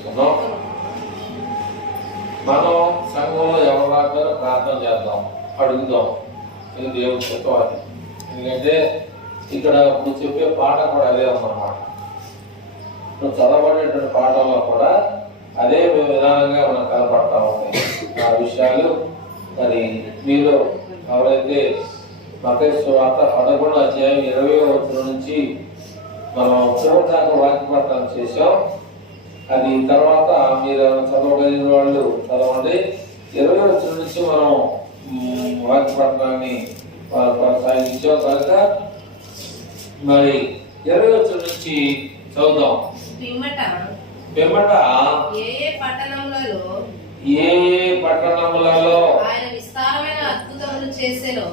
చేసుకుందాం. మనం సంఘంలో ఎవరు రాకపోయినా ప్రార్థన చేద్దాం, అడుగుదాం. ఇది దేవుడు చెప్పాలి. ఎందుకంటే ఇక్కడ ఇప్పుడు చెప్పే పాట కూడా అదే ఉందన్నమాట. ఇప్పుడు చదవబడేటువంటి పాటల్లో కూడా అదే విధానంగా మనం కనపడతా ఉంటాయి. ఆ విషయాలు మరి మీరు ఎవరైతే మత్తయి సువార్త 11:20 నుంచి మనం చివరిదాకా వాక్యపఠనం చేసాం. అది తర్వాత మీరు చదవగలిగిన వాళ్ళు చదవండి. 20 నుంచి మనం వాక్యపఠనాన్ని కొనసాగించాం కనుక మరి 20 నుంచి చదువుదాం. పిమ్మట ఏ పట్టణములలో ఆయన విస్తారమైన అద్భుతములు చేసెనో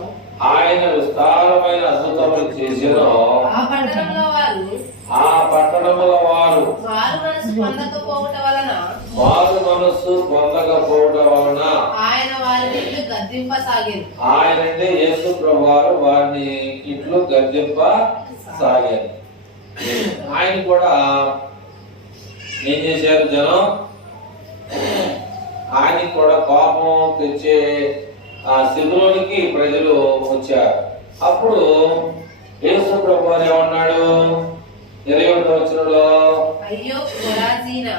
ఆ పట్టణముల వారు మారు మనసు పొందకపోవటం వలన ఆయన వారిని ఆయనంటే యేసు ప్రభువారు వారిని ఇట్లు గద్దింపసాగారు. ఆయన కూడా ఏం చేశారు? జనం ఆయన కూడా కోపం తెచ్చే ఆ స్థితిలోనికి ప్రజలు వచ్చారు. అప్పుడు యేసు ప్రభువారు ఏమన్నాడు? 21వ వచనంలో అయ్యో కొరాజీనా,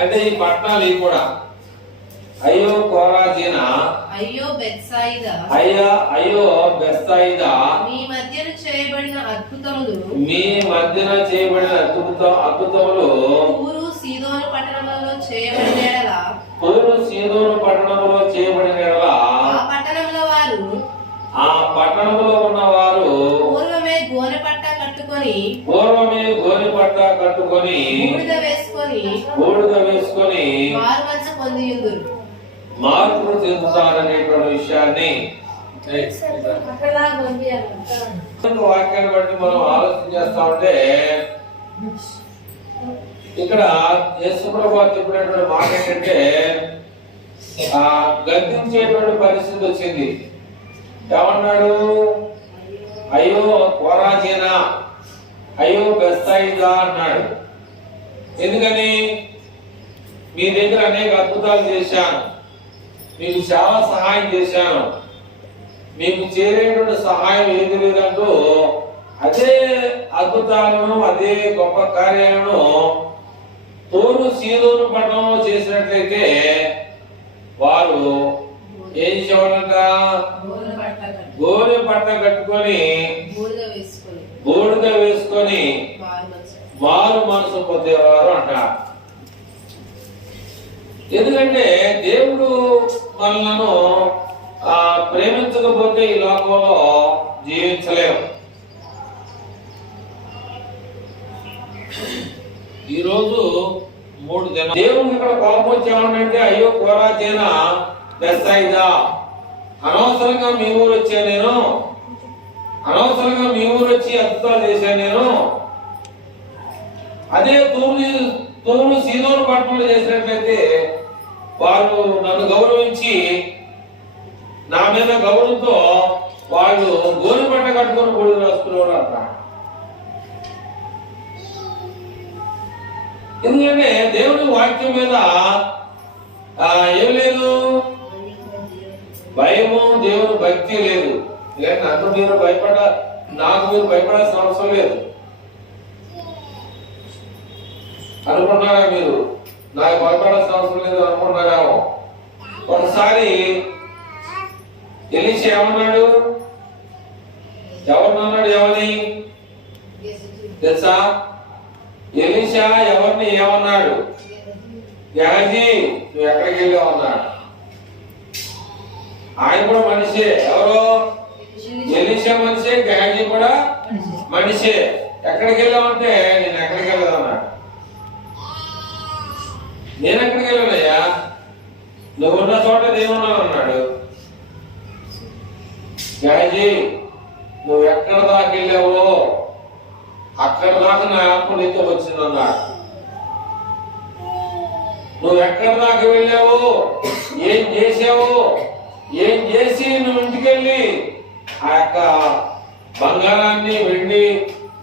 అంటే ఈ పట్టణాలు ఇవి కూడా అయ్యో కొరాజీనా, అయ్యో బెత్సాయిదా మీ మధ్యన చేయబడిన అద్భుతములు తూరు సీదోను పట్టణములలో చేయబడిన ఎడల ఆ పట్టణములో ఉన్నవారు పూర్వమే గోనె పట్ట కట్టుకొని బూడిద వేసుకొని మార్పు చెందుతారనేటువంటి విషయాన్ని వాక్యాన్ని బట్టి మనం ఆలోచన చేస్తా ఉంటే ఇక్కడ యేసు ప్రభువు చెప్పినటువంటి మాట ఏంటంటే గద్దించేటువంటి పరిస్థితి వచ్చింది. ఏమన్నాడు? అయ్యో కొరాజీనా, అయ్యో బెత్సాయిదా అన్నాడు. ఎందుకని? మీ దగ్గర అనేక అద్భుతాలు చేశాను, మీకు చాలా సహాయం చేశాను, మీకు చేరేటువంటి సహాయం ఏది లేదంటూ అదే అద్భుతాలను అదే గొప్ప కార్యాలను తూరు సీదోను పట్టణంలో చేసినట్లయితే వారు ఏం చేసేవారంట? గోనె పట్ట కట్టుకొని బూడిద వేసుకొని మారు మనసు పొందేవారు అంట. ఎందుకంటే దేవుడు మనలను ప్రేమించకపోతే ఈ లోకంలో జీవించలేము. ఈరోజు 3 దినాలు దేవుడికి ఇక్కడ కోపం వచ్చామంటే అయ్యో కొరాజీనా, బెత్సాయిదా, అనవసరంగా మీ ఊరు వచ్చా నేను, అనవసరంగా మీ ఊరు వచ్చి అద్భుతాలు చేశాను నేను. అదే తూరు సీదోను పట్టణంలో చేసినట్లయితే వారు నన్ను గౌరవించి నా మీద గౌరవంతో వాళ్ళు గోనె పట్ట కట్టుకొని బూడిద రాసుకునేవారు అంట. ఎందుకంటే దేవుని వాక్యం మీద ఏం లేదు, భయము, దేవుని భక్తి లేదు. నన్ను మీరు నాకు మీరు భయపడాల్సిన అవసరం లేదు అనుకున్నారా? మీరు నాకు భయపడాల్సిన అవసరం లేదు అనుకున్నారేమో. ఒకసారి ఎలీషా ఏమన్నాడు? ఎవరినన్నాడు? ఏమని తెలుసా? ఎలీషా ఎవరిని ఏమన్నాడు? గెహజీ నువ్వు ఎక్కడికి వెళ్ళావు అన్నాడు. ఆయన కూడా మనిషే. ఎవరో? ఎలీషా మనిషే, గెహజీ కూడా మనిషే. ఎక్కడికి వెళ్ళావంటే నేను ఎక్కడికి వెళ్ళదు అన్నాడు. నేను ఎక్కడికి వెళ్ళానయ్యా, నువ్వు ఉన్న చోట నేనున్నాను అన్నాడు. గెహజీ నువ్వు ఎక్కడ దాకా వెళ్ళావో అక్కడ దాకా నా ఆత్మ నీతో వచ్చిందన్నాడు. నువ్వు ఎక్కడ దాకా వెళ్ళావు, ఏం చేసావు, ఏం చేసి నువ్వు ఇంటికెళ్ళి ఆ యొక్క బంగారాన్ని, వెండి,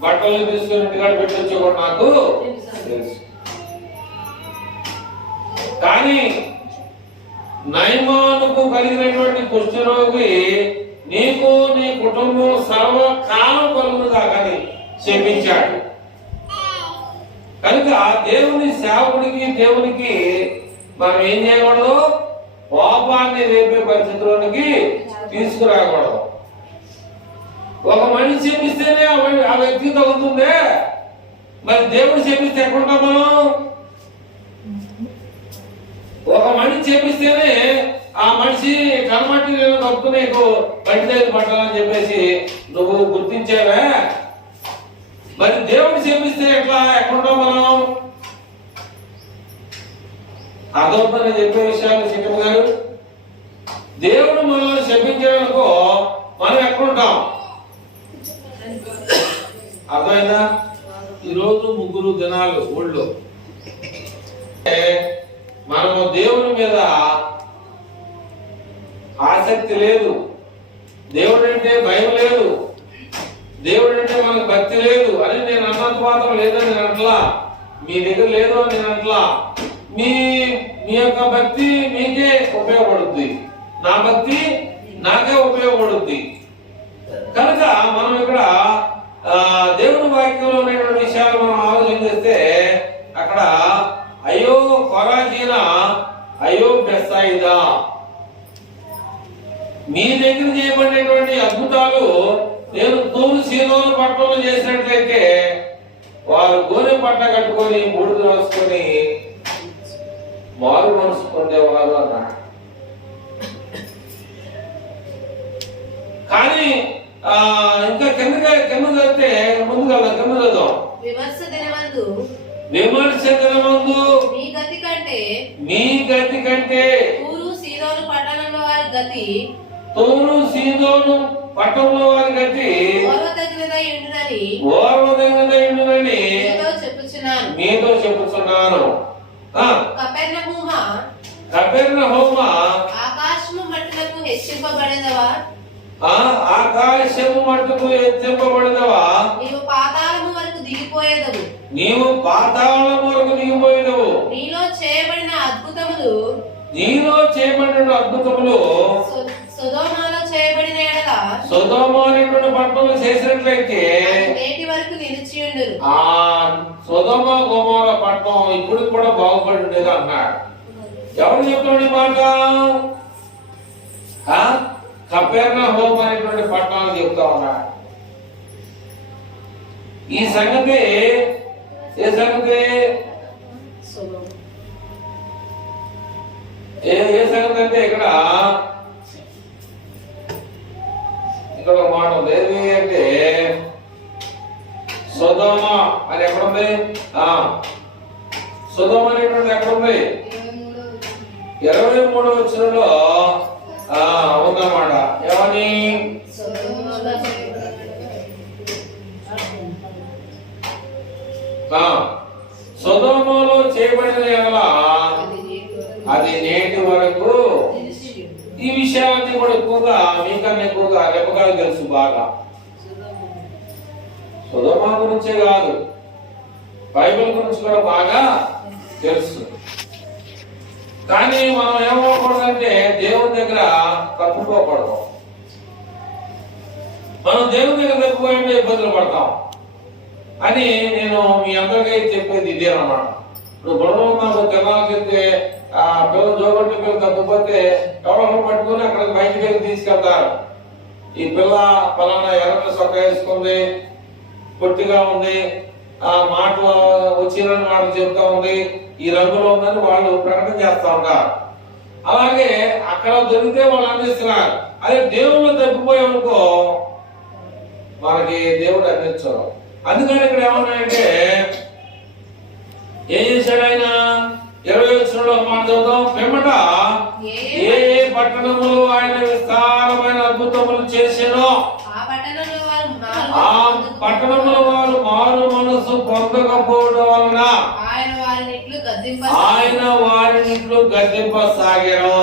బట్టలు తీసుకుని ఇంటికాడ పెట్టొచ్చు కూడా నాకు తెలుసు. కానీ నయమానుకు కలిగినటువంటి కుష్ఠరోగి నీకు నీ కుటుంబం సర్వకాలం కలుగునుగా కానీ చెప్పించాడు. కనుక దేవుని సేవకుడికి దేవునికి మనం ఏం చేయకూడదు, కోపాన్ని రేపే పరిస్థితుల్లోనికి తీసుకురాకూడదు. ఒక మనిషి చెప్పిస్తేనే ఆ వ్యక్తి తగ్గుతుందే, మరి దేవుడు చెప్పిస్తే ఎక్కడుంటాం మనం? ఒక మనిషి చెప్పిస్తేనే ఆ మనిషి కనబట్టి నేను తప్పు నీకు బయట దగ్గర పట్టాలని చెప్పేసి నువ్వు గుర్తించావే, మరి దేవుడు చెప్పిస్తే ఎక్కడుంటాం మనం? అదొద్దని చెప్పే విషయాలు చిక్కమ్మ గారు, దేవుడు మనల్ని శపించాడనుకో మనం ఎక్కడుంటాం? అర్థమైందా? ఈరోజు 3 దినాలు ఊళ్ళో మనము దేవుని మీద ఆసక్తి లేదు, దేవుడు అంటే భయం లేదు, దేవుడు అంటే మనకు భక్తి లేదు అని నేను అన్నంత మాత్రం లేదని నేను అట్లా, మీ దగ్గర లేదు అని నేను అట్లా. మీ యొక్క భక్తి మీకే ఉపయోగపడుద్ది, నా భక్తి నాకే ఉపయోగపడుద్ది. కనుక మనం ఇక్కడ దేవుని వాక్యంలో ఉన్నటువంటి విషయాలు మనం ఆలోచన చేస్తే అక్కడ అయ్యో కొరాజీన, అయ్యో బెత్సయిదా, మీ దగ్గర చేయబడినటువంటి అద్భుతాలు నేను తూరు సీదోను పట్టణంలో చేసినట్లయితే వారు గోనె పట్ట కట్టుకొని బూడిద రాసుకొని మారు మనసు పొందేవారు అన్నాడు. కానీ ఇంకా కింద చదివితే ముందు కదా కింద చదువు. విమర్శ దినమందు మీ గతి కంటే తూరు సీదోను పట్టణంలో వారి గతి ఓర్వదగినదై ఉండునని మీతో చెప్పుచున్నాను. కపెర్నహూమ ఆకాశము మట్టుకు హెచ్చింపబడినవా, నీవు పాతాళము వరకు దిగిపోయేదవు, నీలో చేయబడిన అద్భుతములు సొదొమలో చేయబడిన ఎడల సొదొమ అనేటువంటి పట్టణంలో చేసినట్లయితే నేటి వరకు నిలిచి ఉండును. ఆ సొదొమ గొమొర పట్టణం ఇప్పుడు కూడా బాగుపడి ఉండేది అన్నాడు. ఎవరు చెప్తాడు ఈ మాట? కపెర్నహూమ అనేటువంటి పట్టణాలు చెప్తా ఉన్నాడు. ఈ సంగతి ఏ సంగతి? ఏ సంగతి అంటే ఇక్కడ ఒక మాట ఉంది. ఏది అంటే సొదొమ అని ఎక్కడుంది? సొదొమ అనేటువంటి ఎక్కడుంది? 23వ వచనంలో ఉందన్నమాట. ఏమని? సొదొమలో చేయబడిన ఎడల అది నేటి వరకు. ఈ విషయాలన్నీ కూడా ఎక్కువగా మీకన్నా ఎక్కువగా రెప్పకాలు తెలుసు బాగా. సొదొమ గురించే కాదు, బైబిల్ గురించి కూడా బాగా తెలుసు. కానీ మనం ఏమవకూడదంటే దేవుని దగ్గర తప్పుకోకూడదు. మనం దేవుని దగ్గర తప్పుకోవాలంటే ఇబ్బందులు పడతాం అని నేను మీ అందరికీ చెప్పేది ఇదే అన్నమాట. ఇప్పుడు గొడవ నాకు తెనాలకు వెళ్తే పిల్లలు జోగొట్టి పిల్లలు తప్పిపోతే ఎవరో పట్టుకుని అక్కడ బయటికి వెళ్ళి తీసుకెళ్తారు. ఈ పిల్ల పలానా ఎర్రని సొక్క వేసుకుంది, పొట్టిగా ఉంది, ఆ మాటలు వచ్చిన మాటలు చెప్తా ఉంది, ఈ రంగులో ఉందని వాళ్ళు ప్రకటన చేస్తా ఉంటారు. అలాగే అక్కడ దొరికితే వాళ్ళు అందిస్తున్నారు. అదే దేవుళ్ళు తప్పిపోయామనుకో మనకి దేవుడు అందించరు. అందుకని ఇక్కడ ఏమన్నాయంటే ఏం చేశాడు ఆయన? 20వ వచనంలో మాట చదువుతాం. పిమ్మట ఏ పట్టణములు ఆయన విస్తారమైన అద్భుతములు చేసానో ఆ పట్టణముల వారు మారు మనసు పొందకపోవడం వలన ఆయన వారిని గద్దింపసాగారు.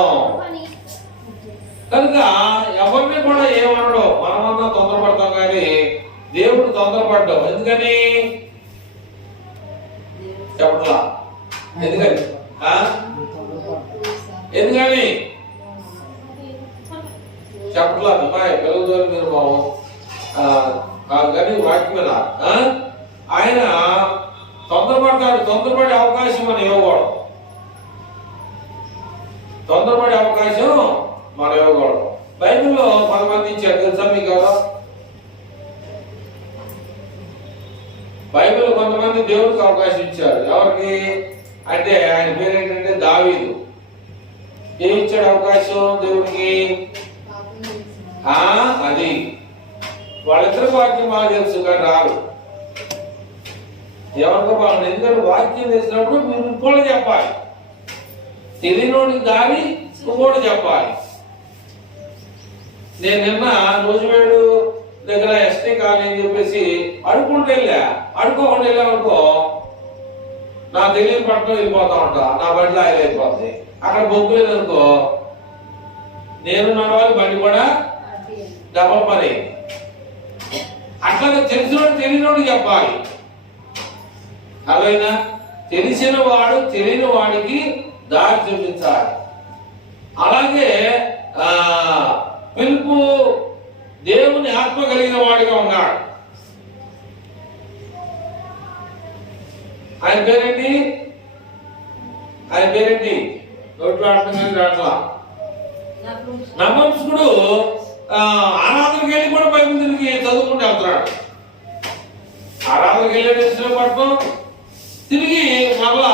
కనుక ఎవరిని కూడా ఏమనడు, మనమన్నా తొందరపడతాం కానీ దేవుడు తొందరపడ్డావు. ఎందుకని చెప్పట్లా? ఎందుకని ఎందుకని చెప్పట్లేదు అమ్మాయి పిల్లలతో మీరు బాబు కానీ వాక్యమైన ఆయన తొందరపడతాడు. తొందరపడే అవకాశం మనం ఇవ్వకూడదు. తొందరపడే అవకాశం మనం ఇవ్వకూడదు. బైబిల్లో 10 మంది ఇచ్చారు తెలుసా మీకు కదా? బైబిల్ కొంతమంది దేవుడికి అవకాశం ఇచ్చారు. ఎవరికి అంటే ఆయన పేరు ఏంటంటే దావీదు. ఏమి ఇచ్చాడు అవకాశం దేవుడికి? అది వాళ్ళిద్దరు వాక్యం బాగా తెలుసు కానీ రారు. ఎవరికో వాళ్ళు ఎందుకంటే వాక్యం తెలిసినప్పుడు మీరు ఇంకోటి చెప్పాలి. తెలియనోడికి దారి ఇంకోటి చెప్పాలి. నేను నిన్న రోజువేడు దగ్గర ఎస్టీ కాలనీ అని చెప్పేసి అడుక్కుంటూ అడుకోకుండా వెళ్ళామనుకో నా తెలియని పట్టణం వెళ్ళిపోతా ఉంటా. నా బండిలో ఆయన అయిపోతుంది. అక్కడ బొగ్గు లేదనుకో నేను నడవాలి, బండి కూడా డబల్ పని. అట్లాగే తెలిసినోడు తెలియనోడు చెప్పాలి. అదైనా తెలిసిన వాడు తెలియని వాడికి దారి చూపించాలి. అలాగే పిలుపు దేవుని ఆత్మ కలిగిన వాడిగా ఉన్నాడు. ఆయన పేరేంటి? నోట్లో అట్లా నమ్మకంసుకుడు ఆరాధనకి వెళ్ళి కూడా బైబిల్ తిరిగి చదువుకుంటూ వెళ్తున్నాడు. ఆరాధనకి వెళ్ళే పట్టణం తిరిగి మళ్ళా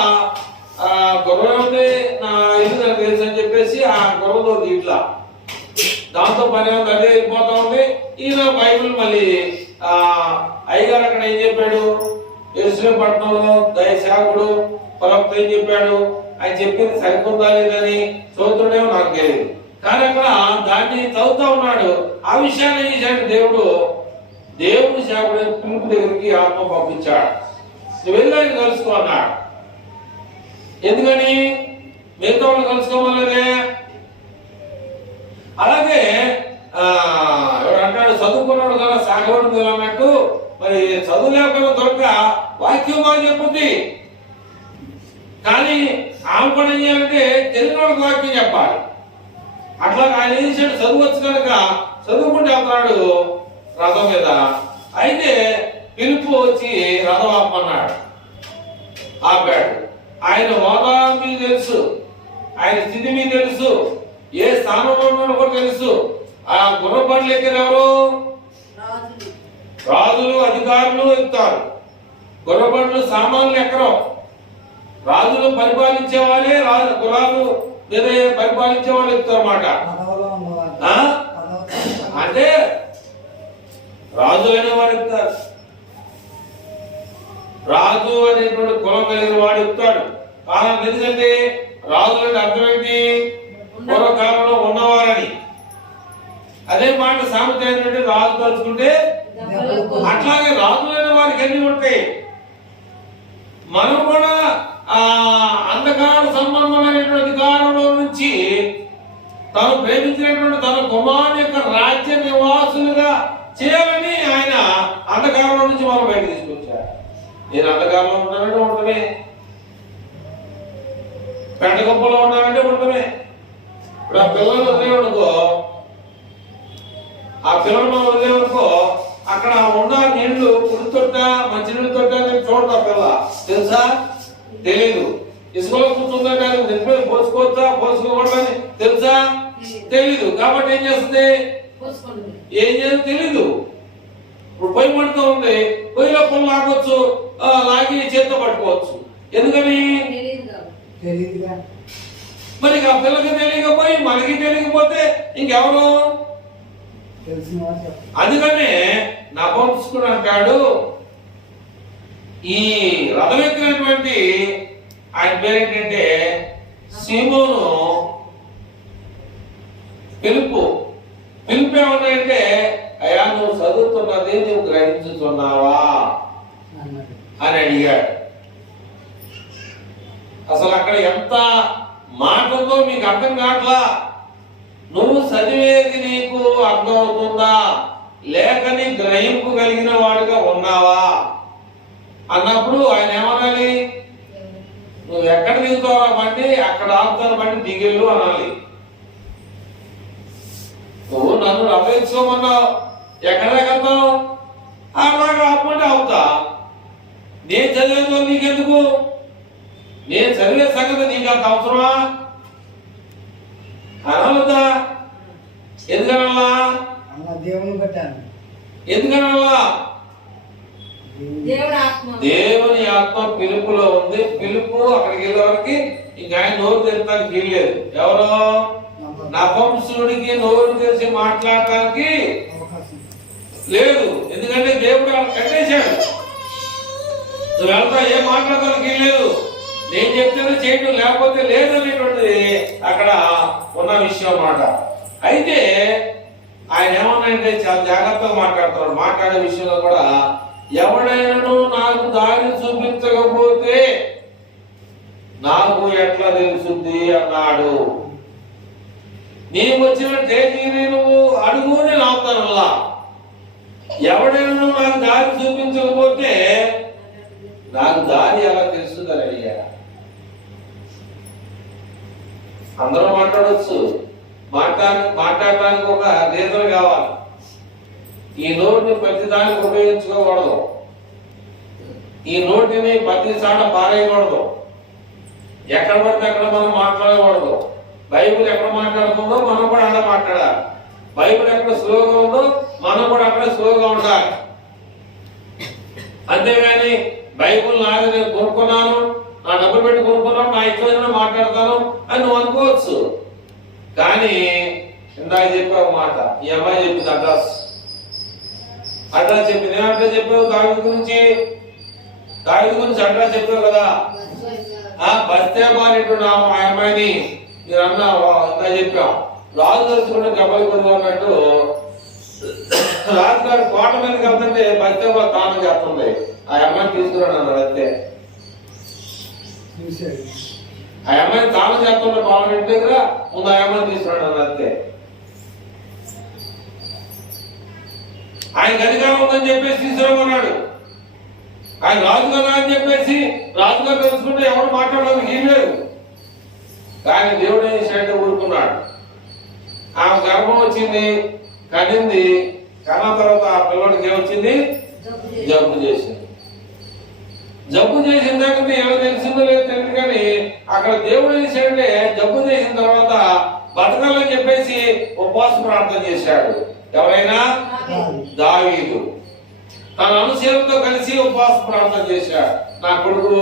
గొర్రె ఉంది నా ఇల్లు నాకు తెలుసు అని చెప్పేసి ఆ గొర్రెతో ఇట్లా దాంతో పని అదే వెళ్ళిపోతా ఉంది. ఈయన బైబిల్ మళ్ళీ అయ్యగారు అక్కడ ఏం చెప్పాడు? యెరూషలేము పట్టణంలో దయశాఖుడు ప్రవక్త ఏం చెప్పాడు? ఆయన చెప్పింది సరిపోతా లేదని చదువుతుండేమో నాకు తెలియదు. కానీ అక్కడ దాన్ని చదువుతా ఉన్నాడు. ఆ విషయాన్ని చేశాడు దేవుడు శాఖుడు పిలుపు దగ్గరికి ఆత్మ పంపించాడు. నువ్వు వెళ్ళి ఆయన కలుసుకో అన్నాడు. ఎందుకని? మిగతా వాళ్ళు కలుసుకోవాలనే. అలాగే ఎవరు అంటాడు చదువుకున్నాడు కదా సాగవడు అన్నట్టు మరి చదువు లేకుండా దొరక వాక్యం బాగా చెప్పుద్ది. కానీ ఆమె కూడా ఏం చేయాలంటే తెలియని వాళ్ళకి వాక్యం చెప్పాలి. అట్లా ఆయన ఏం చేశాడు? చదువు వచ్చు కనుక చదువుకుంటూ వెళ్తున్నాడు రథం మీద. అయితే పిలుపు వచ్చి రథం ఆపమన్నాడు. ఆపాడు. ఆయన హోదా మీకు తెలుసు, ఆయన స్థితి మీకు తెలుసు, ఏ స్థానంలో ఉన్నాడో కూడా తెలుసు. ఆ గుర్రబండ్లు ఎక్కిన ఎవరు? రాజులు అధికారులు ఎక్కుతారు. గుర్రబండ్లు సామాన్లు ఎక్కడం. రాజులు పరిపాలించే వాళ్ళే గుర్రాలు మీద పరిపాలించే వాళ్ళు ఎక్కుతారు అన్నమాట. అంటే రాజులు అనేవారు ఎక్కుతారు. రాజు అనేటువంటి కులం కలిగిన వాడు ఎక్కుతాడు. కారణం ఎందుకంటే రాజులు అంటే అర్థం ఏంటి? పూర్వకాలంలో ఉన్నవారని. అదే మాట సామెత ఏంటంటే రాజు తలుచుకుంటే. అట్లాగే రాజులైన వారికి అన్ని ఉంటాయి. మనం కూడా అంధకార సంబంధమైనటువంటి అధికారంలో నుంచి తాను ప్రేమించినటువంటి తన కుమారుని యొక్క రాజ్య నివాసులుగా చేయాలని ఆయన అంధకారంలో నుంచి మనం బయట తీసుకొచ్చారు. నేను అంధకారంలో ఉన్నానంటే ఉండమే, పెండగొప్పలో ఉన్నానంటే ఉండమే. ఇప్పుడు ఆ పిల్లలు వదిలేవనుకో, ఆ పిల్లలు మనం వదిలేవనుకో అక్కడ ఉన్న నీళ్లు పుడితొట్ట మంచినీళ్ళు తొట్ట నేను చూడతా పిల్ల తెలుసా? తెలీదు. ఇసుకలో కూర్చుందంటే నింపి పోసుకోవచ్చా పోసుకోకూడదని తెలుసా? తెలీదు. కాబట్టి ఏం చేస్తుంది? ఏం చేస్తుంది తెలీదు. ఇప్పుడు పొయ్యి మండుతూ ఉంది, పొయ్యిలో పొయ్యి లాగొచ్చు, లాగి చేతితో పట్టుకోవచ్చు. ఎందుకని? మరి ఆ పిల్లకి తెలియకపోయి మనకి తెలియకపోతే ఇంకెవరు? అందుకనే నపుంసకుడు అంటాడు. ఈ రథం ఎక్కినటువంటి ఆయన పేరేంటంటే సీమోను. పిలుపు ఏమన్నాయంటే అయ్యా నువ్వు చదువుతున్నది నువ్వు గ్రహించుతున్నావా అని అడిగాడు. అసలు అక్కడ ఎంత మాట ఉందో మీకు అర్థం కావట్లా. నువ్వు చదివేది నీకు అర్థమవుతుందా లేక నీ గ్రహింపు కలిగిన వాడుగా ఉన్నావా అన్నప్పుడు ఆయన ఏమనాలి? నువ్వు ఎక్కడ దిగుతావా బండి, అక్కడ ఆపుతాను బండి దిగెళ్ళు అనాలి. నువ్వు నన్ను అపేక్షమన్నావు, ఎక్కడ వెళ్తావు, అలాగా ఆపమంటే అవుతా. నేను చదివేదో నీకెందుకు, నేను చదివే సంగతి నీకు అంత అవసరమా అనవద్దా? ఎందుకనల్లా? దేవుని పెట్టాను. ఎందుకనల్లా? దేవుని ఆత్మ పిలుపులో ఉంది. పిలుపు అక్కడికి వెళ్ళే వరకు ఇంకా ఆయన నోరు తెరడానికి వీల్లేదు. ఎవరో నపుంసకుడికి నోరు తెరిచి మాట్లాడటానికి లేదు. ఎందుకంటే దేవుడు వాళ్ళని కట్టేశాడు. నువ్వు వెళ్తా ఏం మాట్లాడటానికి వీల్లేదు. నేను చెప్తేనే చేయడం, లేకపోతే లేదు అనేటువంటిది అక్కడ ఉన్న విషయం అన్నమాట. అయితే ఆయన ఏమన్నాయంటే చాలా జాగ్రత్తగా మాట్లాడుతున్నాడు. మాట్లాడే విషయంలో కూడా ఎవడైనా నాకు దారి చూపించకపోతే నాకు ఎట్లా తెలుసుద్ది అన్నాడు. నీకు వచ్చిన తేదీని నువ్వు అడుగు, నేను ఆపుతానల్లా. ఎవడైనా నాకు దారి చూపించకపోతే నాకు దారి ఎలా తెలుస్తుందని అడిగా. అందరూ మాట్లాడవచ్చు, మాట్లాడటానికి ఒక రీజన్ కావాలి. ఈ నోటిని ప్రతి దానికి ఉపయోగించుకోకూడదు. ఈ నోటిని ప్రతి చాట పారేయకూడదు. ఎక్కడ పడితే అక్కడ మనం మాట్లాడకూడదు. బైబిల్ ఎక్కడ మాట్లాడుతుందో మనం కూడా అక్కడ మాట్లాడాలి. బైబిల్ ఎక్కడ స్లోగా ఉందో మనం కూడా అక్కడ స్లోగా ఉండాలి. అంతేగాని బైబిల్ నాది, నేను కొనుక్కున్నాను, నా డబ్బులు పెట్టి కొనుక్కున్నాను, నా ఇష్టమైన మాట్లాడతాను అని నువ్వు అనుకోవచ్చు. కానీ ఇందాక చెప్పావు మాట, ఈ అమ్మాయి చెప్పింది అడ్రస్ చెప్పింది. ఏమంటే చెప్పావు దావీదు గురించి అడ్రస్ చెప్పావు కదా. బస్తేబా అనేటువంటి ఆ అమ్మాయిని మీరు అన్నా చెప్పాం. రాజు తెలుసుకుంటే గబ్బలు కొనుగోన్నట్టు రాజుగారు కోట మీదకి వెళ్తుంటే బస్తేబా తాను చేస్తుంది. ఆ అమ్మాయిని తీసుకురాను అన్నాడు. అంతే, ఆ అమ్మాయిని తాను చేస్తుంటే పార్లమెంట్ దగ్గర ముందు ఆ అమ్మాయిని తీసుకురాను అన్నాడు. అంతే. ఆయన అధికారం ఉందని చెప్పేసి తీసుకురామన్నాడు. ఆయన రాజు కదా అని చెప్పేసి రాజుగారు తెలుసుకుంటే ఎవరు మాట్లాడడానికి ఏం లేదు. కానీ దేవుడు ఏం చేశాడంటే ఊరుకున్నాడు. ఆమె గర్భం వచ్చింది, కనింది. కన్నా తర్వాత ఆ పిల్లడికి ఏమొచ్చింది? జబ్బు చేసింది. జబ్బు చేసిన దగ్గర ఏమో తెలిసిందో లేదో తెలియదు. కానీ అక్కడ దేవుడు ఏం చేశాడంటే జబ్బు చేసిన తర్వాత బతకాలని చెప్పేసి ఉపవాస ప్రార్థన చేశాడు. ఎవరైనా? దావీదు తన అనుచరులతో కలిసి ఉపవాస ప్రార్థన చేశాడు. నా కొడుకు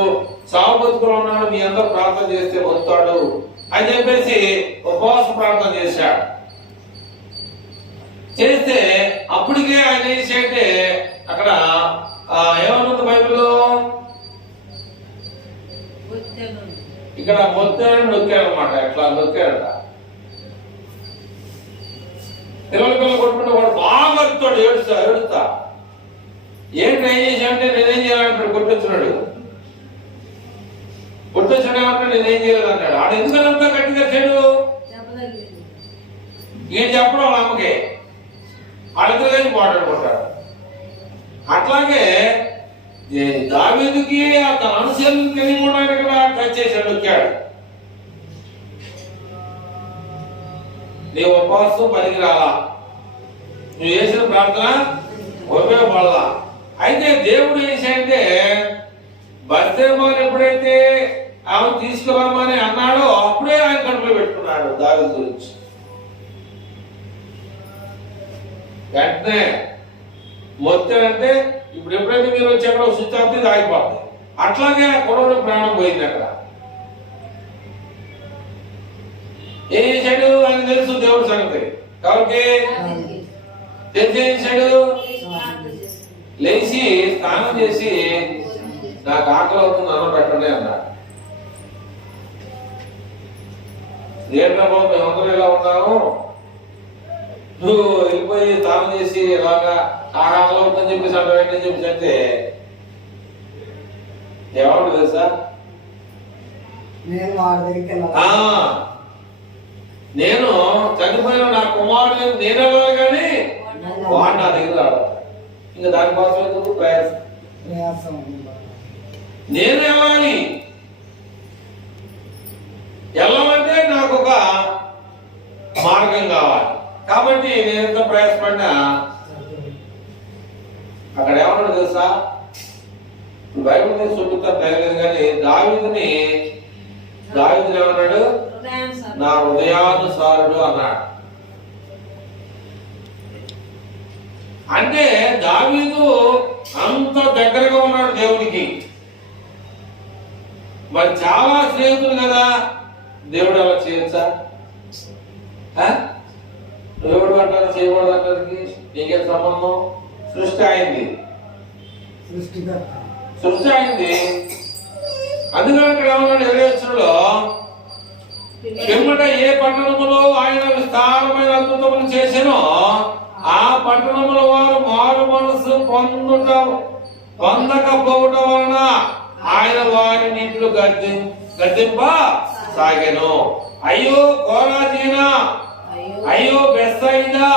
సావు బతుకులో ఉన్నాడు, మీ అందరూ ప్రార్థన చేస్తే వస్తాడు అని చెప్పేసి ఉపవాస ప్రార్థన చేశాడు. చేస్తే అప్పటికే ఆయన ఏం చేస్తే అక్కడ ఏమనుంది బైబిల్లో? ఇక్కడ మొత్తాన్ని నొక్కాడనమాట. ఎట్లా నొక్కాడట, పిల్లలు కొట్టుకుంటే వాడు బాగా ఏడుస్తా ఏంటి ఏం చేశాడంటే నేనేం చేయాలంటాడు. కొట్టొచ్చినాడు ఏమంటే నేనేం చేయలేదు అంటాడు. ఆడు ఎందుకంతా గట్టిగా చెడు ఈయన చెప్పడం వాళ్ళ అమ్మకి వాళ్ళిద్దరు కలిసి మాట్లాడుకుంటాడు. అట్లాగే దావీదుకి తన అనుచరులకు తెలియకుండా ఇక్కడ టచ్ చేశాడు, వచ్చాడు. నీ ఉపవాసం పనికిరాలా, నువ్వు చేసిన ప్రార్థన ఉపయోగపడలా. అయితే దేవుడు ఏం చేశాడంటే బస్తేబాను ఎప్పుడైతే ఆమె తీసుకురామని అన్నాడో అప్పుడే ఆయన కడుపులో పెట్టుకున్నాడు దావీదు గురించి. వెంటనే మొత్తం అంటే ఇప్పుడు ఎప్పుడైతే మీరు వచ్చి అక్కడ స్విచ్ ఆఫ్ చేసి ఆగిపోతుంది. అట్లాగే ఆ కుర్రోడు ప్రాణం పోయింది. అక్కడ ఏం చేశాడు? ఆయన తెలుసు దేవుడి సంగతి. కాబట్టి తెలిసి ఏం చేశాడు? లేచి స్నానం చేసి నాకు ఆకలి అవుతుంది, అన్నం పెట్టండి అన్నాడు. ఏంటో మేమందరూ ఇలా ఉన్నాము, నువ్వు వెళ్ళిపోయి స్నానం చేసి ఇలాగా ఆకలి అవుతుందని చెప్పేసి అంటే చెప్పేసి అంటే ఏమంటుంది తెలుసా? నేను చనిపోయిన నా కుమారుడు నేను వెళ్ళాలి కానీ వాడు నా దగ్గర రావాలి. ఇంకా దానికోసం ఎందుకు ప్రయాసం? నేను వెళ్ళాలి, వెళ్ళాలంటే నాకు ఒక మార్గం కావాలి. కాబట్టి నేను ఎంత ప్రయాసపడినా అక్కడ ఏమన్నాడు తెలుసా? బైబిల్ మీద చూపుతా తెలియదు కానీ దావీదుని ఏమన్నాడు? నా హృదయానుసారుడు అన్నాడు. అంటే దావీదు అంత దగ్గరగా ఉన్నాడు దేవునికి. మరి చాలా స్నేహితులు కదా, దేవుడు అలా చేయొచ్చా? దేవుడు అంటారు చేయకూడదు అంటానికి నీకేం సంబంధం? సృష్టి అయింది, సృష్టి అయింది. అందుకని ఇక్కడ ఏమన్నాడు 20 పిమ్మట ఏ పట్టణములో ఆయన విస్తారమైన అద్భుతములు చేసెనో ఆ పట్టణముల వారు మారు మనసు పొందకపోవటం వలన ఆయన వారిని గద్దింప సాగెను. అయ్యో కోరాజీనా, అయ్యో బెత్సయిదా,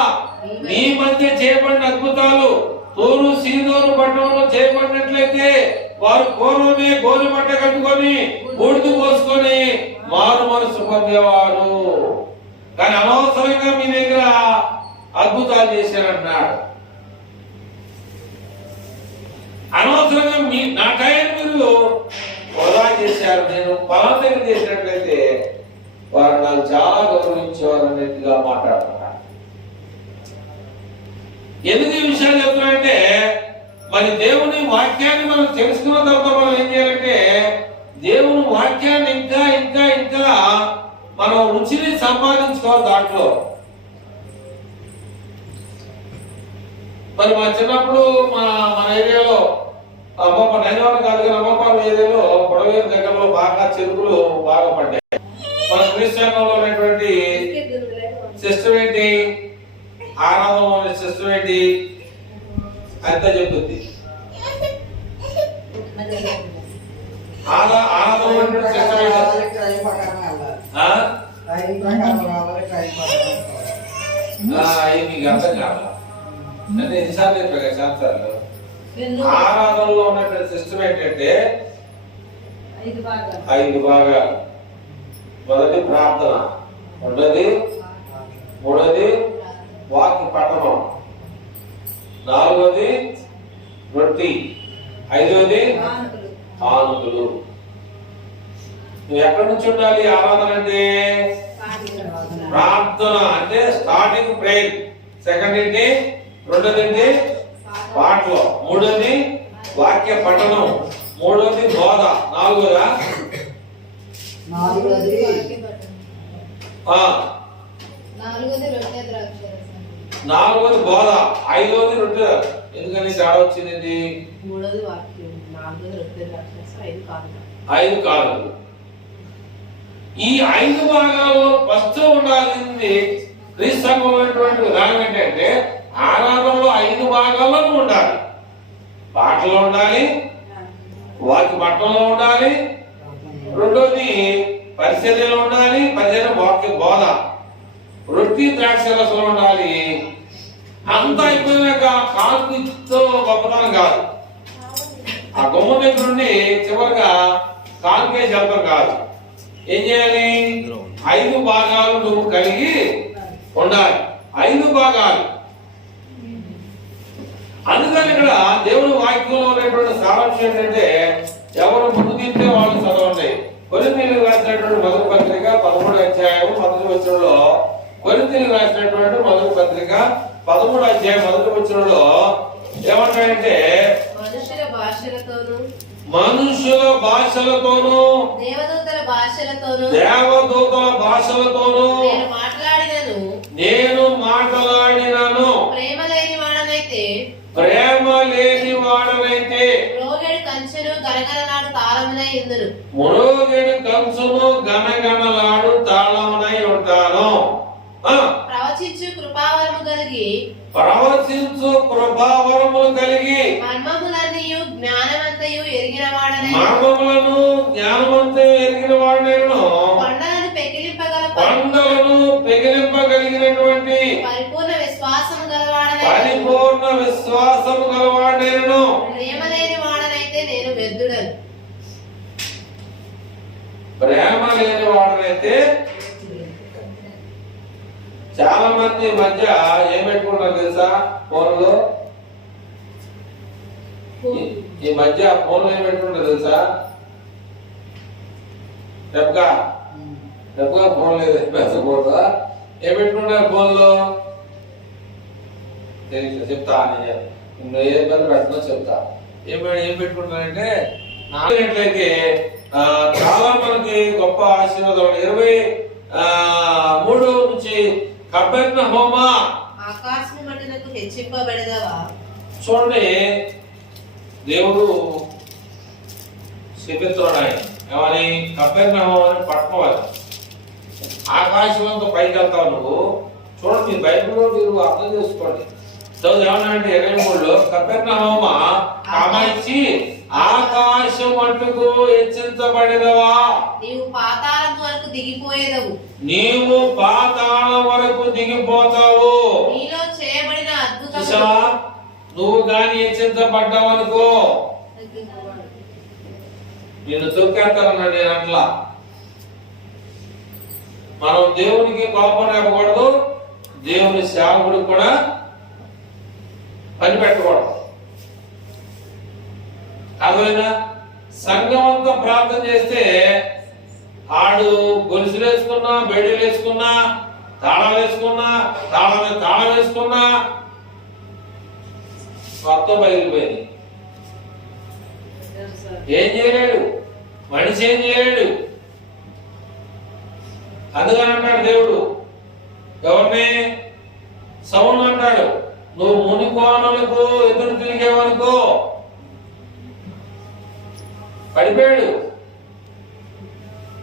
నీ మధ్య చేయబడిన అద్భుతాలు తూరు సీదోను పట్టణంలో చేయబడినట్లయితే వారు పూర్వమే గోలు బట్ట కట్టుకొని బూడిద పోసుకొని మారు మనసు పొందేవారు. కానీ అనవసరంగా మీ దగ్గర అద్భుతాలు చేశారంటున్నాడు. అనవసరంగా నా టైం మీరు వృధా చేశారు. నేను పొలం దగ్గర చేసినట్లయితే వారు నాకు చాలా గౌరవించేవారు అన్నట్టుగా మాట్లాడుతున్నారు. ఎందుకు ఈ విషయాలు చెప్తున్నానంటే, మరి దేవుని వాక్యాన్ని మనం తెలుసుకున్న తర్వాత మనం ఏం చేయాలంటే దేవుని వాక్యాన్ని ఇంకా ఇంకా ఇంకా మనం రుచిని సంపాదించుకోవాలి దాంట్లో. మరి మా చిన్నప్పుడు మన ఏరియాలో అమ్మప్ప నైనవరం కాదు కానీ అమ్మపాల ఏరియాలో పొడవేరు దగ్గరలో బాగా చెరుకులు బాగా పడ్డాయి. మన క్రిస్టియన్లో ఉన్నటువంటి సిస్టమ్ ఏంటి, ఆనందంలో ఉన్న సిస్టమ్ ఏంటి అంతా చెప్తుంది. ఆనందంలో ఉన్నటువంటి సిస్టమ్ ఏంటి మీకు అర్థం కాదు అంటే ఎన్నిసార్లు చెప్పారు శాస్త్రాలు. ఆరాధనలో ఉన్నటువంటి సిస్టమ్ ఏంటంటే 5 భాగాలు. మొదటి ప్రార్థన, రెండోది మూడోది వాక్య పఠనం, నాలుగోది రొట్టి, ఐదోది ఆనుకులు. నువ్వు ఎక్కడి నుంచి ఉండాలి ఆరాధన అంటే? ప్రార్థన అంటే స్టార్టింగ్ ప్రేయర్, సెకండ్ ఏంటి, రెండోది ఏంటి పాటలు, మూడోది వాక్య పఠనం, మూడోది బోధ, నాలుగోది బోధ, ఐదోది రొట్టె. ఎందుకని తేడా వచ్చింది? 5 కాదు. ఈ 5 భాగాల్లో ఫస్ట్ ఉండాల్సింది క్రీస్తుమైనటువంటి విధానం ఏంటంటే ఆరాధనలో 5 భాగాల్లో ఉండాలి. పాటలో ఉండాలి, వాక్య పట్టణంలో ఉండాలి, రెండోది పరిచర్యలో ఉండాలి, పరిచర్య వాక్య బోధ, రొట్టి ద్రాక్ష రసంలో ఉండాలి. అంతా అయిపోయినాక కాన్పుతో గొప్పతనం కాదు, ఆ గుమ్మ దగ్గర నుండి చివరిగా కాన్పేసి వెళ్తాం కాదు. ఏం చేయాలి? 5 భాగాలు నువ్వు కలిగి ఉండాలి. 5 భాగాలు. అందుకని ఇక్కడ దేవుని వాక్యంలో ఉన్నటువంటి సారాంశం ఏంటంటే ఎవరు ముందు తింటే వాళ్ళు చదవండి. కొరింథీయులకు రాసినటువంటి మొదటి పత్రిక 13వ అధ్యాయం 1వ వచనంలో, కొరింథీయులకు రాసినటువంటి మొదటి పత్రిక 13వ అధ్యాయం 1వ వచనంలో ఏమంటాడంటే మనుషుల భాషలతోనూ దేవదూతల భాషలతోనూ నేను మాట్లాడినను ప్రేమ లేని వాడనైతే మురోగేడు కంచును గనగనలాడు తాళమునై ఉంటాను. ప్రవచించు కృపావరములు కలిగి మర్మములను జ్ఞానమంతయు ఎరిగిన వాడనైను కొండలను పెగిలింపగలిగినటువంటి పరిపూర్ణ విశ్వాసము గలవాడనైను ప్రేమలేని వాడనైతే నేను వ్యర్థుడను. ప్రేమ లేని వాడనైతే అయితే చాలా మంది మధ్య ఏం పెట్టుకుంటారు తెలుసా? ఫోన్లో ఈ మధ్య ఫోన్లో ఏం పెట్టుకుంటారు తెలుసా? చెప్గా ఫోన్ లేదు పెద్దపోతా ఏం పెట్టుకుంటారు ఫోన్లో చెప్తా నేను ఏ ఇబ్బంది పెడుతున్నా చెప్తా. ఏం పెట్టుకుంటానంటే నాలుగైతే చాలా మనకి గొప్ప ఆశీర్వాదం. 23 నుంచి కపెర్నహూమ ఆకాశము మట్టునకు హెచ్చింపబడదవా. చూడండి, దేవుడు శపిస్తున్నాడు ఆయన. ఏమని? కపెర్నహూమ అని పట్టణం అది. ఆకాశంతో పైకి వెళ్తావు నువ్వు. చూడండి, మీ బైబిల్లో మీరు అర్థం చేసుకోండి. ఏమన్నాడంటే 23లో కపెర్నహూమ కామాయిచి ఆకాశం మట్టుకు హెచ్చించబడినవా. నీవు పాతాళం వరకు దిగిపోయేదవు. నీవు పాతాళం వరకు దిగిపోతావు. నీలో చేయబడిన అద్భుతం. నువ్వు గాని హెచ్చించబడ్డావు అనుకో, నిన్ను తొక్కేస్తానన్నా నేను అట్లా. మనం దేవునికి కోపం రేపకూడదు, దేవుని సేవకుడికి కూడా పని పెట్టకూడదు. అదేనా? సంఘం అంతా ప్రార్థన చేస్తే ఆడు గొలుసులు వేసుకున్నా, బేడీలు వేసుకున్నా, తాళాలు వేసుకున్నా, తాళం వేసుకున్నా మొత్తం బయలుపోయింది. ఏం చేయలేడు మనిషి, ఏం చేయలేడు. అందుకని అంటాడు దేవుడు ఎవరిని? సౌలు అంటాడు, నువ్వు మునికోణలకు ఎదురు తిరిగేవనుకో. పడిపోయాడు.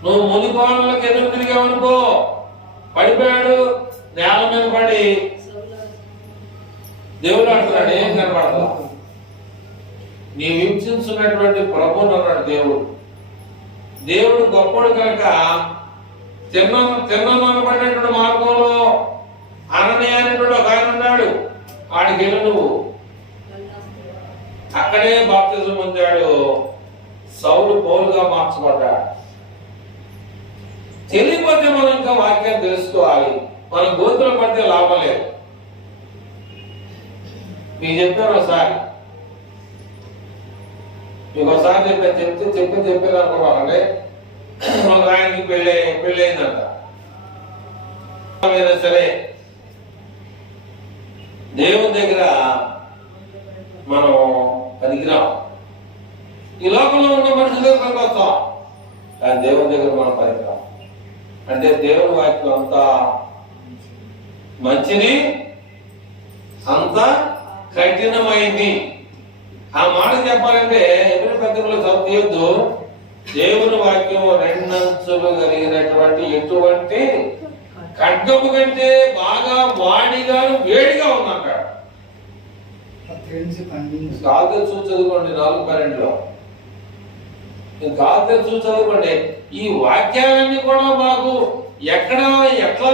నువ్వు మునికోణలకు ఎదురు తిరిగావనుకో పడిపోయాడు. నేల మీద పడి దేవుడు అంటున్నాడు, ఏం కనపడదా? నీ హింసించున్నటువంటి ప్రభువుని అన్నాడు దేవుడు. దేవుడు గొప్పడు కనుక తిన్నపడినటువంటి మార్గంలో అననీయ అనేటువంటి ఒక ఆయన ఉన్నాడు. ఆడికి వెళ్ళి నువ్వు అక్కడే బాప్తిజం పొందాడు. సౌలు పౌలుగా మార్చబడ్డాడు. తెలియకపోతే మనం ఇంకా వాక్యాన్ని తెలుసుకోవాలి. మనం గోతులు పడితే లాభం లేదు. మీకు చెప్పాను ఒకసారి, మీకు ఒకసారి చెప్పేది అనుకోవాలంటే, ఒక ఆయనకి పెళ్ళయిందంట. సరే, దేవుని దగ్గర మనం పనికిరాం. ఈ లోకంలో ఉన్న మనుషుల దగ్గర పనికొస్తాం, కానీ దేవుని దగ్గర మనం పనికిరాం. అంటే దేవుని వాక్యం అంత మంచిది, అంత కఠినమైంది. ఆ మాట చెప్పాలంటే ఎదురు పెద్దలు చదివద్దు. దేవుని వాక్యం రెండంచులు కలిగినటువంటి ఎటువంటి ఖడ్గము కంటే బాగా వాడిగా వేడిగా ఉందంటాడు. కాదు చూసి చదువుకోండి 4:12లో. కాదు చూసి చదువుకోండి. ఈ వాక్యాలన్నీ కూడా మాకు ఎట్లా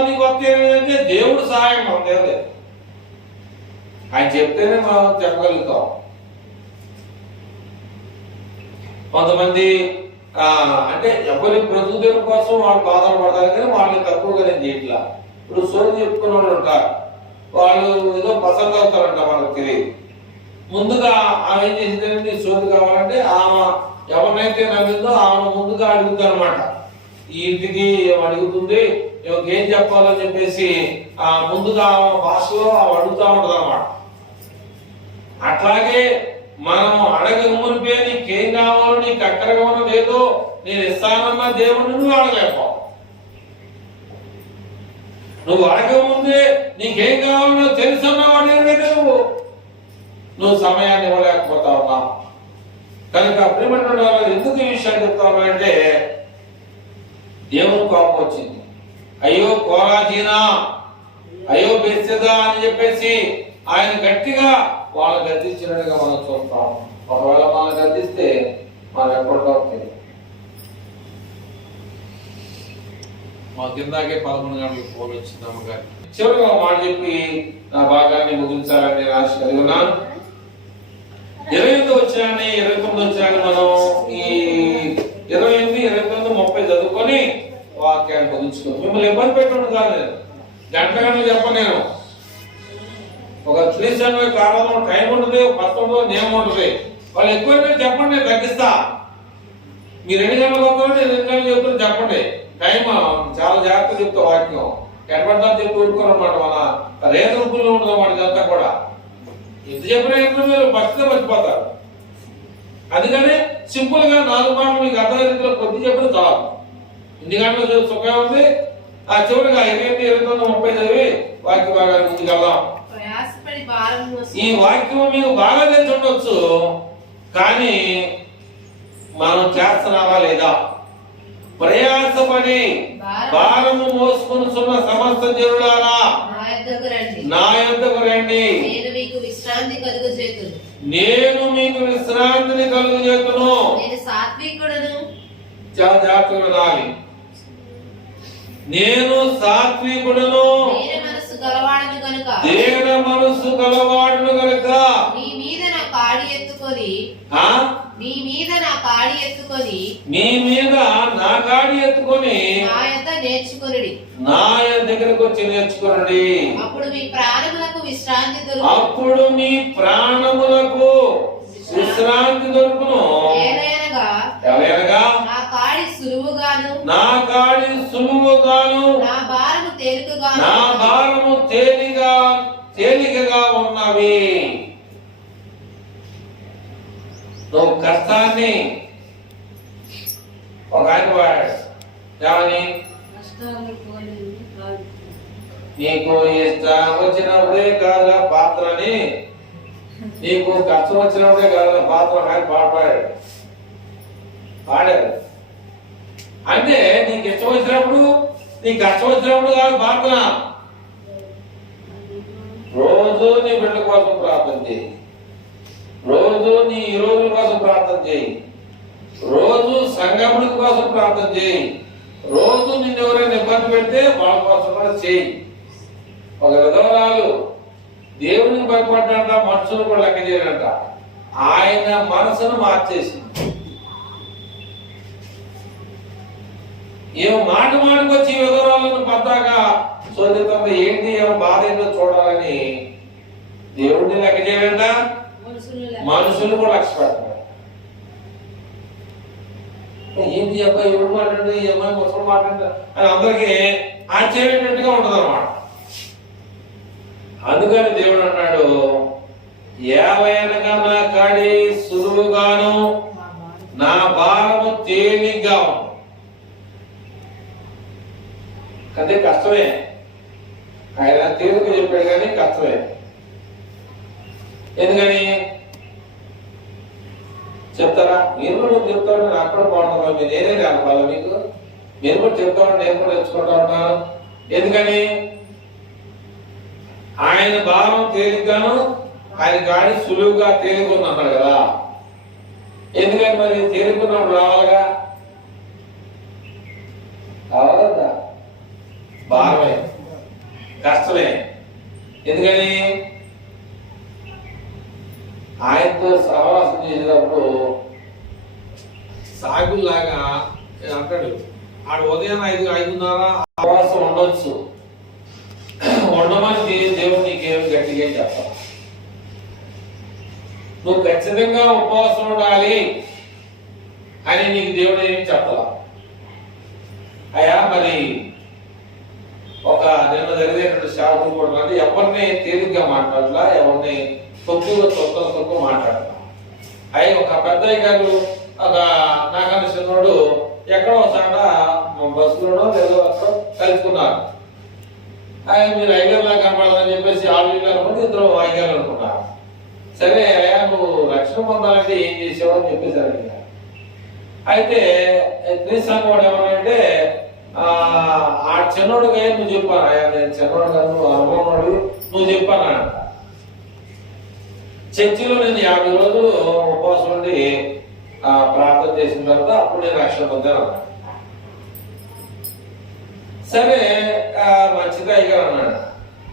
మీకు వస్తాయంటే దేవుడు సహాయం పొందేది. ఆయన చెప్తేనే మనం చెప్పగలుగుతాం. కొంతమంది అంటే ఎవరి బ్రతుకుదేవుని కోసం వాళ్ళు బాధలు పడతారు, కానీ వాళ్ళని తక్కువగా నేను చేయట్లా. ఇప్పుడు సోది చెప్పుకునే వాళ్ళు ఉంటారు, వాళ్ళు ఏదో పసంద అవుతారంట, వాళ్ళకి తెలియదు. ముందుగా ఆమె ఏం చేసిందంటే సోది కావాలంటే ఆమె ఎవరినైతే నమ్మిందో ఆమె ముందుగా అడుగుతా అనమాట. ఈ ఇంటికి అడుగుతుంది, ఏం చెప్పాలని చెప్పేసి ముందుగా ఆమె భాషలో అడుగుతా ఉంటది అనమాట. అట్లాగే మనం అడగ మునిపే నీకేం కావాలో, నీకు అక్కడగా ఉన్న లేదో నేను ఇస్తానన్న దేవుడిని నువ్వు అడగలేకపో. నువ్వు అడగ ముందే నీకేం కావాలో తెలుసున్నవాడు ఏదైతే నువ్వు సమయాన్ని ఇవ్వలేకపోతా ఉన్నా. కనుక ప్రియమైన వాళ్ళు ఎందుకు ఈ విషయాలు చెప్తాను అంటే, దేవుని కోపం వచ్చింది. అయ్యో కోరాజీనా, అయ్యో బెత్సెదా అని చెప్పేసి ఆయన గట్టిగా వాళ్ళు గద్దించినట్టుగా మనం చూస్తాం. ఒకవేళ మనం గద్దిస్తే మనం ఎక్కడికో తెలియదు. మా కిందాకే 11 గంటలకు ఫోన్ వచ్చింది అమ్మగారు. చివరిగా మాట చెప్పి నా భాగాన్ని ముగించాలని నేను ఆశ కలిగి ఉన్నాను. 28 వచ్చాయని 29 వచ్చాయని మనం ఈ 28, 29, 30 చదువుకొని వాక్యాన్ని ముగించుకుని మిమ్మల్ని ఇబ్బంది పెట్టడం కాదు, నేను గంటలు చెప్పను. నేను ఒక క్రిస్టియన్ కాలంలో టైం ఉంటుంది, పత్రంలో నియమం ఉంటుంది. వాళ్ళు ఎక్కువైతే చెప్పండి, నేను తగ్గిస్తా. మీరు 2 గంటలు వస్తారో నేను 2 గంటలు చెప్తాను చెప్పండి. టైం చాలా జాగ్రత్తగా చెప్తా. వాక్యం ఎట్లా చెప్పి ఊరుకోనమాట, మన రేతపుల్లో ఉంటుంది అన్నమాట. ఇదంతా కూడా ఎంత చెప్పిన మీరు భక్తిగా మర్చిపోతారు. అందుకని సింపుల్ గా 4 మాటలు మీకు అర్థమైన రీతిలో కొద్ది చెప్పిన చాలు. 2 గంటలు సుఖం ఉంది. ఆ చివరిగా 28, 29, 30 చదివి వాక్య భాగాన్ని ముందుకెళ్దాం. ఈ వాక్యం మీకు బాగా తెలిసి ఉండొచ్చు, కానీ మనం చేస్తున్నావా లేదా? ప్రయాసపడి భారము మోసుకొనుచున్న సమస్త జనులారా నా యొద్దకు రండి, నేను మీకు విశ్రాంతిని కలుగజేతును. నేను సాత్వికుడను. చాలా జాగ్రత్తగా వినాలి. నేను సాత్వికుడను, దీన మనసు గలవాడను గనుక మీ మీద నా కాడి ఎత్తుకొని మీ మీద నా కాడి ఎత్తుకొని నా యొద్ద నేర్చుకొనుడి. నా దగ్గరకు వచ్చి నేర్చుకొనుడి. అప్పుడు మీ ప్రాణములకు విశ్రాంతి దొరుకును. ఏలయనగా నా కాడి సులువుగాను నా భారము తేలికగా ఉన్నవి. నువ్వు కష్టాన్ని ఒక ఆయన వాడు ఏమని, నీకు ఇష్టం వచ్చినప్పుడే కాదు పాత్రని, నీకు కష్టం వచ్చినప్పుడే కాదు పాత్ర ఆయన పాడారు. అంటే నీకు ఇష్టం వచ్చినప్పుడు, నీకు కష్టం వచ్చినప్పుడు కాదు పాత్ర. రోజు నీ బిడ్డ కోసం ప్రార్థన చేయి, రోజు నీ ఈ రోజుల కోసం ప్రార్థన చేయి, రోజు సంగముడి కోసం ప్రార్థన చేయి, రోజు నిన్ను ఎవరైనా ఇబ్బంది పెడితే వాళ్ళ కోసం కూడా చేయి. ఒక విధవరాలు దేవునికి భయపడ్డాట, మనుషులు కూడా లెక్క చేయడంట. ఆయన మనసును మార్చేసింది. ఏమో మాటకు వచ్చి విధవరాలను పద్దాగా చదువుతుంది. ఏంటి ఏమో బాధ ఏంటో చూడాలని దేవుడిని లెక్క చేయడంట, మనుషులు కూడా లక్ష్య పెడతారు. ఏంటి అబ్బాయి ఎవరు మాట్లాడు, ఈ అమ్మాయి ముసలు మాట్లాడు అని అందరికీ ఆశ్చర్యనట్టుగా ఉంటుంది అన్నమాట. అందుకని దేవుడు అన్నాడు, ఏలయనగా నా కాడి సులువుగాను నా భారము తేలిగ్గా ఉంది. అదే కష్టమే, ఆయన తేలిక చెప్పాడు కానీ కష్టమే. ఎందుకని చెప్తారా? మీరు కూడా చెప్తాడు, నాకు కూడా బాగుంటుంది. మీరు నేనే కాదు మీకు, మీరు కూడా చెప్తాను, నేను కూడా తెచ్చుకుంటా ఉంటాను. ఎందుకని ఆయన భారం తేలిగ్గాను ఆయన గాడి సులువుగా తేలికుండా అన్నాడు కదా. ఎందుకని మరి తేలికున్నప్పుడు రావాలిగా, కావాలదా? భారమే, కష్టమే. ఎందుకని ఆయనతో సహవాసం చేసేటప్పుడు సాగులాగా అంటాడు, ఆడు ఉదయం 5:30 సహవాసం ఉండొచ్చు, ఉండమని దేవుడు నీకేమి గట్టిగా చెప్పాలి. నువ్వు ఖచ్చితంగా ఉపవాసం ఉండాలి అని నీకు దేవుడు ఏమి చెప్పాల. అయ్యా మరి ఒక నిన్న జరిగేటువంటి శాపం కూడా అంటే ఎవరిని తేలిగ్గా మాట్లాడలా, ఎవరిని తక్కువ మాట్లాడలా. అయ్యి ఒక పెద్దయ్య గారు ఒక నాకన్నా చిన్నోడు ఎక్కడో ఒకసాట బస్సులోనో లేదో అక్కడ కలుసుకున్నారు. ఆయన మీరు ఐగర్లా కనపడాలని చెప్పేసి ఆళ్ళు అనుకుంటే ఇద్దరు ఐగర్లు అనుకున్నారు. సరే అయ్యా నువ్వు రక్షణ పొందాలంటే ఏం చేసావు అని చెప్పేసి అడిగారు. అయితే క్రీస్తు వాడు ఏమన్నాడంటే, ఆ చిన్నోడుగా నువ్వు చెప్పాను, అయ్యా నేను చిన్నోడు కాదు, నువ్వు అనుభవడు, నువ్వు చెప్పానంట. చర్చిలో నేను 50 రోజులు ఉపవాసం ఉండి ప్రార్థన చేసిన తర్వాత అప్పుడు నేను రక్షణ పొందాను అన్నాడు. సరే మంచిగా అయ్యారు అన్నాడు.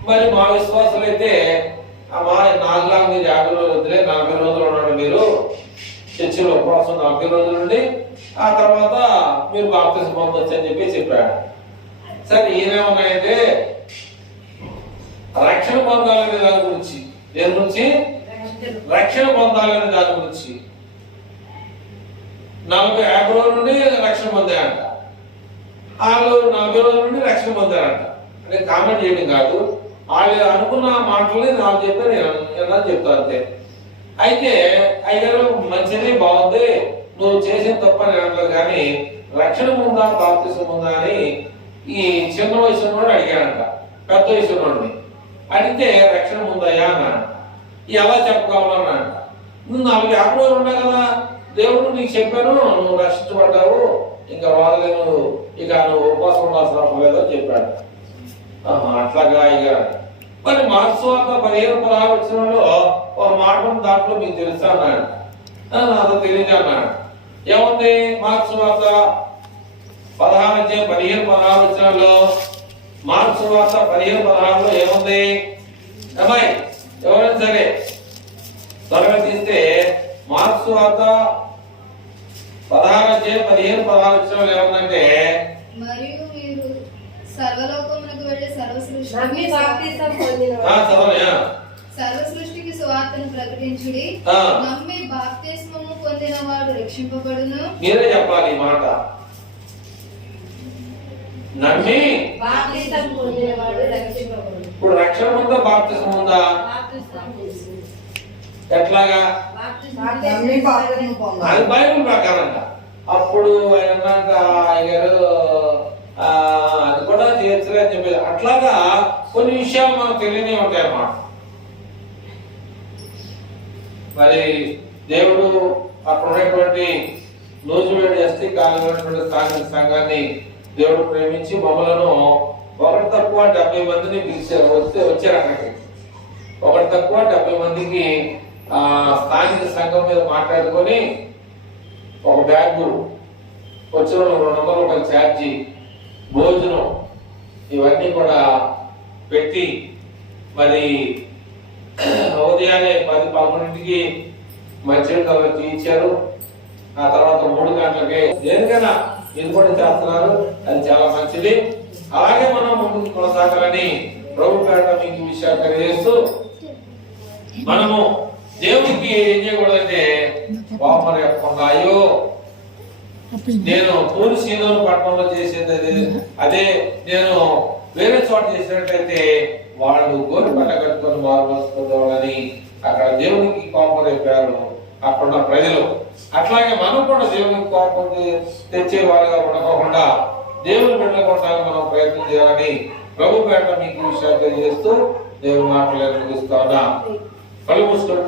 మరి మా విశ్వాసాలు అయితే మా 4 లాగా మీరు 50 రోజులు వద్దులే, 40 రోజులు ఉన్నాడు మీరు చర్చిలో ఉపవాసం 40 రోజులు ఉండి ఆ తర్వాత మీరు బాప్తిసం పొందొచ్చు అని చెప్పి చెప్పాడు. సరే ఈయనేమన్నాయంటే రక్షణ పొందాలనే దాని గురించి, దేని గురించి? రక్షణ పొందాలనే దాని గురించి 40 రోజుల నుండి రక్షణ పొందారంట, వాళ్ళు 40 రోజుల నుండి రక్షణ పొందారంట. అంటే కామెంట్ చేయడం కాదు, వాళ్ళు అనుకున్న మాటల్ని నాకు చెప్తే నేను చెప్తా అంతే. అయితే అయ్యారు మంచిది బాగుంది, నువ్వు చేసిన తప్పని అంటారు, కానీ రక్షణ ఉందా బాప్తిసం ఉందా అని ఈ చిన్న వయసు వాడు అడిగాడంట, పెద్ద వయసు వాడిని అడిగితే రక్షణ ఉందయ్యా అన్నాడు. ఎలా చెప్పగలనంట, నువ్వు 40 రోజులు ఉన్నా కదా, దేవుడు నీకు చెప్పాను, నువ్వు రక్షించబడ్డావు, ఇంకా వాళ్ళను ఇక నువ్వు ఉపవాసం ఉండాల్సిన అవసరం లేదని చెప్పాడు. అట్లాగా అయ్యా. మరి మార్క్స్ వార్త 15-16 వచ్చినలో ఒక మాట దాంట్లో మీకు తెలుసా అన్నాడు. నాకు తెలియదు అన్నాడు. ఏముంది మార్క్స్ వార్త 15-16 వచ్చినలో, మార్క్స్ వార్త 15-16లో ఏముంది? అమ్మాయి ఎవరైనా సరే త్వరగా తీస్తే మార్క్స్ వార్త 16-15-16 వచ్చినలో ఏముందంటే, మరియు మీరు సర్వలోకమునకు వెళ్ళి సర్వ సృష్టికి సువార్తను ప్రకటించుడి. నమ్మి బాప్తిస్మము పొందిన వాడు రక్షింపబడును. మీరే చెప్పాలి ఈ మాట. నమ్మి బాప్తిసం పొందిన వాడు రక్షింపబడును. ఇప్పుడు రక్షణ ఉందా బాప్తిసం ఉందా? ఎట్లాగా? నమ్మి బాప్తిసం పొందాలి. అది బైబిల్ ప్రకారంగా. అప్పుడు ఆయన అయ్యారు అది కూడా చేయొచ్చులే అని చెప్పేది. అట్లాగా కొన్ని విషయాలు మనకు తెలియనే ఉంటాయి అన్నమాట. మరి దేవుడు అక్కడ ఉన్నటువంటి నూజివేడు ఎస్టీ కాలంలో ఉన్నటువంటి స్థానిక సంఘాన్ని దేవుడు ప్రేమించి మమ్మలను 1 తక్కువ 70 మందిని పిలిచారు. వచ్చారు అక్కడికి 1 తక్కువ 70 మందికి స్థానిక సంఘం మీద మాట్లాడుకొని ఒక బ్యాగు వచ్చిన 200 రూపాయలు ఛార్జీ, భోజనం ఇవన్నీ కూడా పెట్టి మరి ఉదయాన్నే 10-11కి మంచినీళ్ళు తీయించారు. ఆ తర్వాత 3 గంటలకి దేనికైనా ఇది కూడా చేస్తున్నారు. అది చాలా మంచిది. అలాగే మనం ముందుకు కొనసాగాలని ప్రభు పేట మీకు విషయాలు తెలియజేస్తూ, మనము దేవునికి ఏం చేయకూడదంటే పాపం చెప్పకుండా అయ్యో నేను పూరి సీనోను పట్టణంలో చేసేది అదే నేను వేరే చోట చేసినట్లయితే వాళ్ళు గోరిపట్ట కట్టుకొని మారుమోసుకుందామని అక్కడ దేవునికి కోపం రేపారు అక్కడున్న ప్రజలు. అట్లాగే మనం కూడా దేవునికి కోపం తెచ్చే వాళ్ళగా ఉండకుండా దేవుని బిడ్డలుగా మనం ప్రయత్నం చేయాలని ప్రభు పేట మీకు విషయాలు తెలియజేస్తూ దేవుని మాటలు ముగిస్తా ఉన్నా. కళ్ళు మూసుకొని